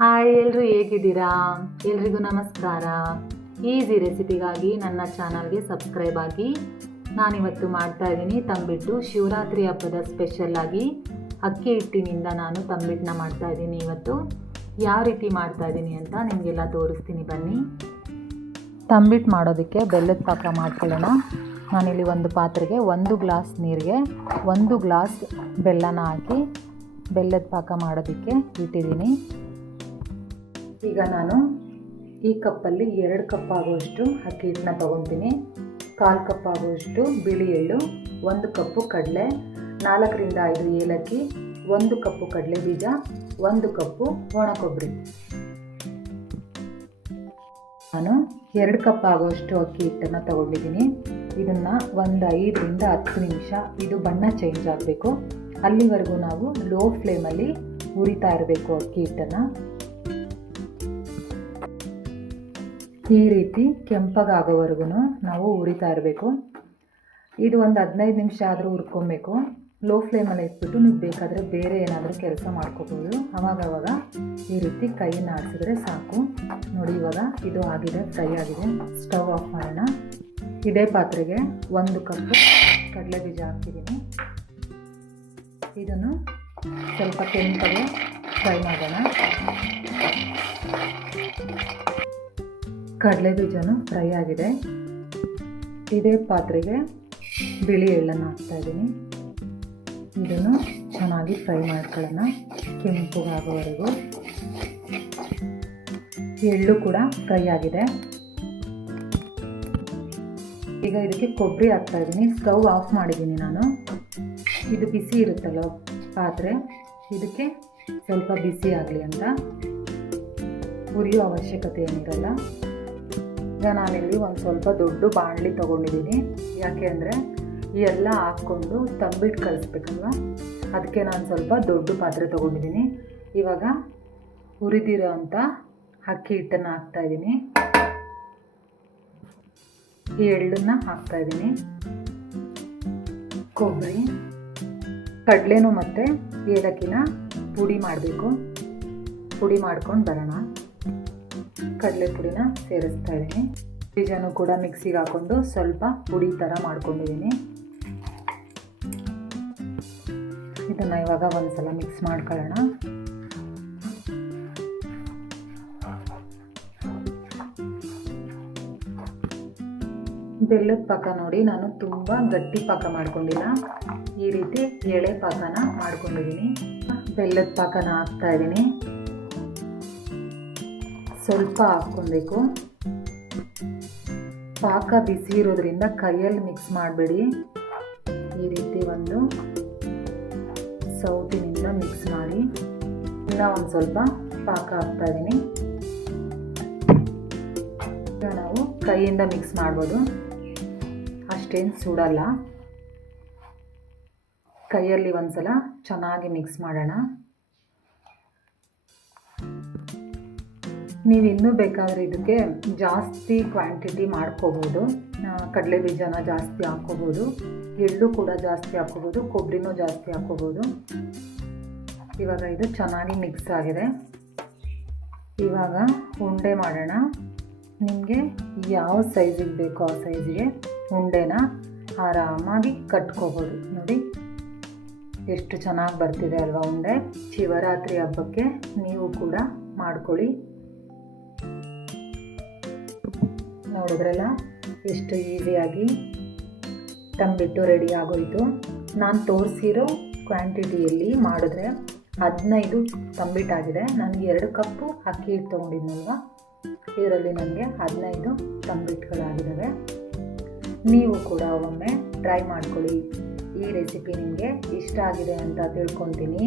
Hi, ಎಲ್ಲರೂ ಹೇಗಿದ್ದೀರಾ? ಎಲ್ರಿಗೂ ನಮಸ್ಕಾರ. ಈಸಿ ರೆಸಿಪಿಗಾಗಿ ನನ್ನ ಚಾನಲ್ಗೆ ಸಬ್ಸ್ಕ್ರೈಬ್ ಆಗಿ. ನಾನಿವತ್ತು ಮಾಡ್ತಾಯಿದ್ದೀನಿ ತಂಬಿಟ್ಟು. ಶಿವರಾತ್ರಿ ಹಬ್ಬದ ಸ್ಪೆಷಲ್ಲಾಗಿ ಅಕ್ಕಿ ಹಿಟ್ಟಿನಿಂದ ನಾನು ತಂಬಿಟ್ಟನ್ನ ಮಾಡ್ತಾಯಿದ್ದೀನಿ. ಇವತ್ತು ಯಾವ ರೀತಿ ಮಾಡ್ತಾಯಿದ್ದೀನಿ ಅಂತ ನಿಮಗೆಲ್ಲ ತೋರಿಸ್ತೀನಿ, ಬನ್ನಿ. ತಂಬಿಟ್ಟು ಮಾಡೋದಕ್ಕೆ ಬೆಲ್ಲದ ಪಾಕ ಮಾಡ್ಕೊಳ್ಳೋಣ. ನಾನಿಲ್ಲಿ ಒಂದು ಪಾತ್ರೆಗೆ 1 ಗ್ಲಾಸ್ ನೀರಿಗೆ 1 ಗ್ಲಾಸ್ ಬೆಲ್ಲನ ಹಾಕಿ ಬೆಲ್ಲದ ಪಾಕ ಮಾಡೋದಕ್ಕೆ ಇಟ್ಟಿದ್ದೀನಿ. ಈಗ ನಾನು ಈ ಕಪ್ಪಲ್ಲಿ 2 ಕಪ್ ಆಗುವಷ್ಟು ಅಕ್ಕಿ ಹಿಟ್ಟನ್ನ ತೊಗೊತೀನಿ. 1/4 ಕಪ್ ಆಗುವಷ್ಟು ಬಿಳಿ ಎಳ್ಳು, 1 ಕಪ್ಪು ಕಡಲೆ, 4 ರಿಂದ 5 ಏಲಕ್ಕಿ, 1 ಕಪ್ಪು ಕಡಲೆ ಬೀಜ, 1 ಕಪ್ಪು ಒಣ ಕೊಬ್ಬರಿ. ನಾನು 2 ಕಪ್ ಆಗುವಷ್ಟು ಅಕ್ಕಿ ಹಿಟ್ಟನ್ನು ತಗೊಂಡಿದ್ದೀನಿ. ಇದನ್ನು ಒಂದು 5 ರಿಂದ 10 ನಿಮಿಷ ಇದು ಬಣ್ಣ ಚೇಂಜ್ ಆಗಬೇಕು. ಅಲ್ಲಿವರೆಗೂ ನಾವು ಲೋ ಫ್ಲೇಮಲ್ಲಿ ಹುರಿತಾ ಇರಬೇಕು ಅಕ್ಕಿ ಹಿಟ್ಟನ್ನು. ಈ ರೀತಿ ಕೆಂಪಗಾಗೋವರೆಗೂ ನಾವು ಹುರಿತಾ ಇರಬೇಕು. ಇದು ಒಂದು 15 ನಿಮಿಷ ಆದರೂ ಹುರ್ಕೊಬೇಕು. ಲೋ ಫ್ಲೇಮಲ್ಲಿ ಇಟ್ಬಿಟ್ಟು ನೀವು ಬೇಕಾದರೆ ಬೇರೆ ಏನಾದರೂ ಕೆಲಸ ಮಾಡ್ಕೋಬೋದು. ಅವಾಗವಾಗ ಈ ರೀತಿ ಕೈಯನ್ನು ಆಡಿಸಿದ್ರೆ ಸಾಕು. ನೋಡಿ, ಇವಾಗ ಇದು ಆಗಿದೆ, ಫ್ರೈ ಆಗಿದೆ. ಸ್ಟವ್ ಆಫ್ ಮಾಡೋಣ. ಇದೇ ಪಾತ್ರೆಗೆ 1 ಕಪ್ ಕಡಲೆ ಬೀಜ ಹಾಕಿದ್ದೀನಿ. ಇದನ್ನು ಸ್ವಲ್ಪ ಕೆಂಪಗೆ ಫ್ರೈ ಮಾಡೋಣ. ಕಡಲೆ ಬೀಜನೂ ಫ್ರೈ ಆಗಿದೆ. ಇದೇ ಪಾತ್ರೆಗೆ ಬಿಳಿ ಎಳ್ಳನ್ನು ಹಾಕ್ತಾಯಿದ್ದೀನಿ. ಇದನ್ನು ಚೆನ್ನಾಗಿ ಫ್ರೈ ಮಾಡ್ಕೊಳ್ಳೋಣ ಕೆಂಪಗಾಗೋವರೆಗೂ. ಎಳ್ಳು ಕೂಡ ಫ್ರೈ ಆಗಿದೆ. ಈಗ ಇದಕ್ಕೆ ಕೊಬ್ಬರಿ ಹಾಕ್ತಾಯಿದ್ದೀನಿ. ಸ್ಟವ್ ಆಫ್ ಮಾಡಿದ್ದೀನಿ ನಾನು. ಇದು ಬಿಸಿ ಇರುತ್ತಲ್ಲ ಪಾತ್ರೆ, ಇದಕ್ಕೆ ಸ್ವಲ್ಪ ಬಿಸಿ ಆಗಲಿ ಅಂತ. ಹುರಿಯೋ ಅವಶ್ಯಕತೆ ಏನಿರಲ್ಲ. ಈಗ ನಾನಿಲ್ಲಿ ಒಂದು ಸ್ವಲ್ಪ ದೊಡ್ಡ ಬಾಣಲಿ ತೊಗೊಂಡಿದ್ದೀನಿ. ಯಾಕೆ ಅಂದರೆ ಎಲ್ಲ ಹಾಕ್ಕೊಂಡು ತಂಬಿಟ್ಟು ಕಲಿಸ್ಬೇಕಲ್ವ, ಅದಕ್ಕೆ ನಾನು ಸ್ವಲ್ಪ ದೊಡ್ಡ ಪಾತ್ರೆ ತೊಗೊಂಡಿದ್ದೀನಿ. ಇವಾಗ ಹುರಿದಿರೋ ಅಂಥ ಅಕ್ಕಿ ಹಿಟ್ಟನ್ನು ಹಾಕ್ತಾಯಿದ್ದೀನಿ. ಈ ಎಳ್ಳನ್ನು ಹಾಕ್ತಾಯಿದ್ದೀನಿ. ಕೊಬ್ಬರಿ, ಕಡಲೆನೂ ಮತ್ತು ಏಲಕ್ಕಿನ ಪುಡಿ ಮಾಡಬೇಕು. ಪುಡಿ ಮಾಡ್ಕೊಂಡು ಬರೋಣ. ಕಡಲೆ ಪುಡಿನ ಸೇರಿಸ್ತಾ ಇದ್ದೀನಿ. ಬೀಜನೂ ಕೂಡ ಮಿಕ್ಸಿಗೆ ಹಾಕ್ಕೊಂಡು ಸ್ವಲ್ಪ ಪುಡಿ ಥರ ಮಾಡ್ಕೊಂಡಿದ್ದೀನಿ. ಇದನ್ನು ಇವಾಗ ಒಂದ್ಸಲ ಮಿಕ್ಸ್ ಮಾಡ್ಕೊಳ್ಳೋಣ. ಬೆಲ್ಲದ ಪಾಕ ನೋಡಿ, ನಾನು ತುಂಬ ಗಟ್ಟಿ ಪಾಕ ಮಾಡ್ಕೊಂಡಿಲ್ಲ. ಈ ರೀತಿ ಎಳೆ ಪಾಕನ ಮಾಡ್ಕೊಂಡಿದ್ದೀನಿ. ಬೆಲ್ಲದ ಪಾಕನ ಹಾಕ್ತಾ ಇದ್ದೀನಿ. ಸ್ವಲ್ಪ ಹಾಕ್ಕೊಬೇಕು. ಪಾಕ ಬಿಸಿ ಇರೋದ್ರಿಂದ ಕೈಯಲ್ಲಿ ಮಿಕ್ಸ್ ಮಾಡಬೇಡಿ. ಈ ರೀತಿ ಒಂದು ಸೌಟಿನಿಂದ ಮಿಕ್ಸ್ ಮಾಡಿ. ಇನ್ನೂ ಒಂದು ಸ್ವಲ್ಪ ಪಾಕ ಹಾಕ್ತಾ ಇದ್ದೀನಿ. ಈಗ ನಾವು ಕೈಯಿಂದ ಮಿಕ್ಸ್ ಮಾಡ್ಬೋದು, ಅಷ್ಟೇನು ಸುಡಲ್ಲ. ಕೈಯಲ್ಲಿ ಒಂದ್ಸಲ ಚೆನ್ನಾಗಿ ಮಿಕ್ಸ್ ಮಾಡೋಣ. ನೀವು ಇನ್ನೂ ಬೇಕಾದರೆ ಇದಕ್ಕೆ ಜಾಸ್ತಿ ಕ್ವಾಂಟಿಟಿ ಮಾಡ್ಕೋಬೋದು. ಕಡಲೆ ಬೀಜನ ಜಾಸ್ತಿ ಹಾಕ್ಕೋಬೋದು, ಎಳ್ಳು ಕೂಡ ಜಾಸ್ತಿ ಹಾಕ್ಕೋಬೋದು, ಕೊಬ್ಬರಿನೂ ಜಾಸ್ತಿ ಹಾಕ್ಕೋಬೋದು. ಇವಾಗ ಇದು ಚೆನ್ನಾಗಿ ಮಿಕ್ಸ್ ಆಗಿದೆ. ಇವಾಗ ಉಂಡೆ ಮಾಡೋಣ. ನಿಮಗೆ ಯಾವ ಸೈಜಿಗೆ ಬೇಕೋ ಆ ಸೈಜಿಗೆ ಉಂಡೆನ ಆರಾಮಾಗಿ ಕಟ್ಕೋಬೋದು. ನೋಡಿ ಎಷ್ಟು ಚೆನ್ನಾಗಿ ಬರ್ತಿದೆ ಅಲ್ವಾ ಉಂಡೆ. ಶಿವರಾತ್ರಿ ಹಬ್ಬಕ್ಕೆ ನೀವು ಕೂಡ ಮಾಡ್ಕೊಳ್ಳಿ. ನೋಡಿದ್ರಲ್ಲ ಎಷ್ಟು ಈಸಿಯಾಗಿ ತಂಬಿಟ್ಟು ರೆಡಿ ಆಗೋಯಿತು. ನಾನು ತೋರಿಸಿರೋ ಕ್ವಾಂಟಿಟಿಯಲ್ಲಿ ಮಾಡಿದ್ರೆ 15 ತಂಬಿಟ್ಟಾಗಿದೆ. ನನಗೆ 2 ಕಪ್ಪು ಅಕ್ಕಿ ಹಿಟ್ಟು ತೊಗೊಂಡಿದ್ನಲ್ವ, ಇದರಲ್ಲಿ ನನಗೆ 15 ತಂಬಿಟ್ಟುಗಳಾಗಿದ್ದಾವೆ. ನೀವು ಕೂಡ ಒಮ್ಮೆ ಟ್ರೈ ಮಾಡ್ಕೊಳ್ಳಿ. ಈ ರೆಸಿಪಿ ನಿಮಗೆ ಇಷ್ಟ ಆಗಿದೆ ಅಂತ ತಿಳ್ಕೊತೀನಿ.